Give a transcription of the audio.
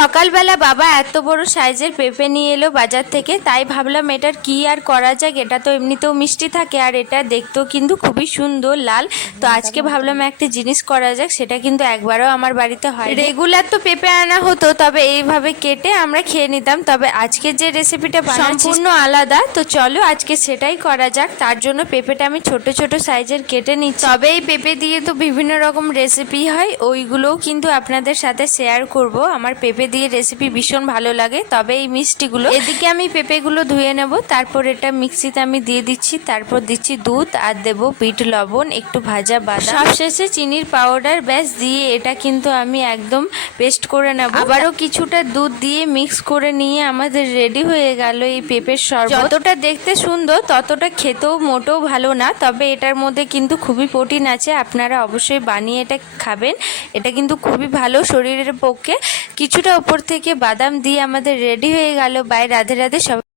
সকালবেলা বাবা এত বড় সাইজের পেঁপে নিয়ে এলো বাজার থেকে, তাই ভাবলাম এটার কি আর করা যাক। এটা তো এমনিতেও মিষ্টি থাকে আর এটা দেখতেও কিন্তু খুবই সুন্দর লাল। তো আজকে ভাবলাম একটা জিনিস করা যাক, সেটা কিন্তু একবারও আমার বাড়িতে হয়। রেগুলার তো পেঁপে আনা হতো, তবে এইভাবে কেটে আমরা খেয়ে নিতাম। তবে আজকে যে রেসিপিটা সম্পূর্ণ আলাদা, তো চলো আজকে সেটাই করা যাক। তার জন্য পেঁপেটা আমি ছোট ছোট সাইজের কেটে নিচ্ছি। তবে এই পেঁপে দিয়ে তো বিভিন্ন রকম রেসিপি হয়, ওইগুলোও কিন্তু আপনাদের সাথে শেয়ার করব। আমার পেঁপে দিয়ে রেসিপি ভীষণ ভালো লাগে। তবে এই মিষ্টিগুলো, এদিকে আমি পেঁপেগুলো ধুয়ে নেব, তারপর এটা মিক্সিতে আমি দিয়ে দিচ্ছি। তারপর দিচ্ছি দুধ আর দেবো বিট লবণ, একটু ভাজা বাদাম, সবশেষে চিনির পাউডার। ব্যাস দিয়ে এটা কিন্তু আমি একদম পেস্ট করে নেব। আবারও কিছুটা দুধ দিয়ে মিক্স করে নিয়ে আমাদের রেডি হয়ে গেল এই পেঁপের শরবত। যতটা দেখতে সুন্দর ততটা খেতেও মোটেও ভালো না, তবে এটার মধ্যে কিন্তু খুবই প্রোটিন আছে। আপনারা অবশ্যই বানিয়ে এটা খাবেন, এটা কিন্তু খুবই ভালো শরীরের পক্ষে। কিছুটা উপর থেকে বাদাম দিয়ে আমাদের রেডি হয়ে গেল। বাই, রাধে রাধে সবাই।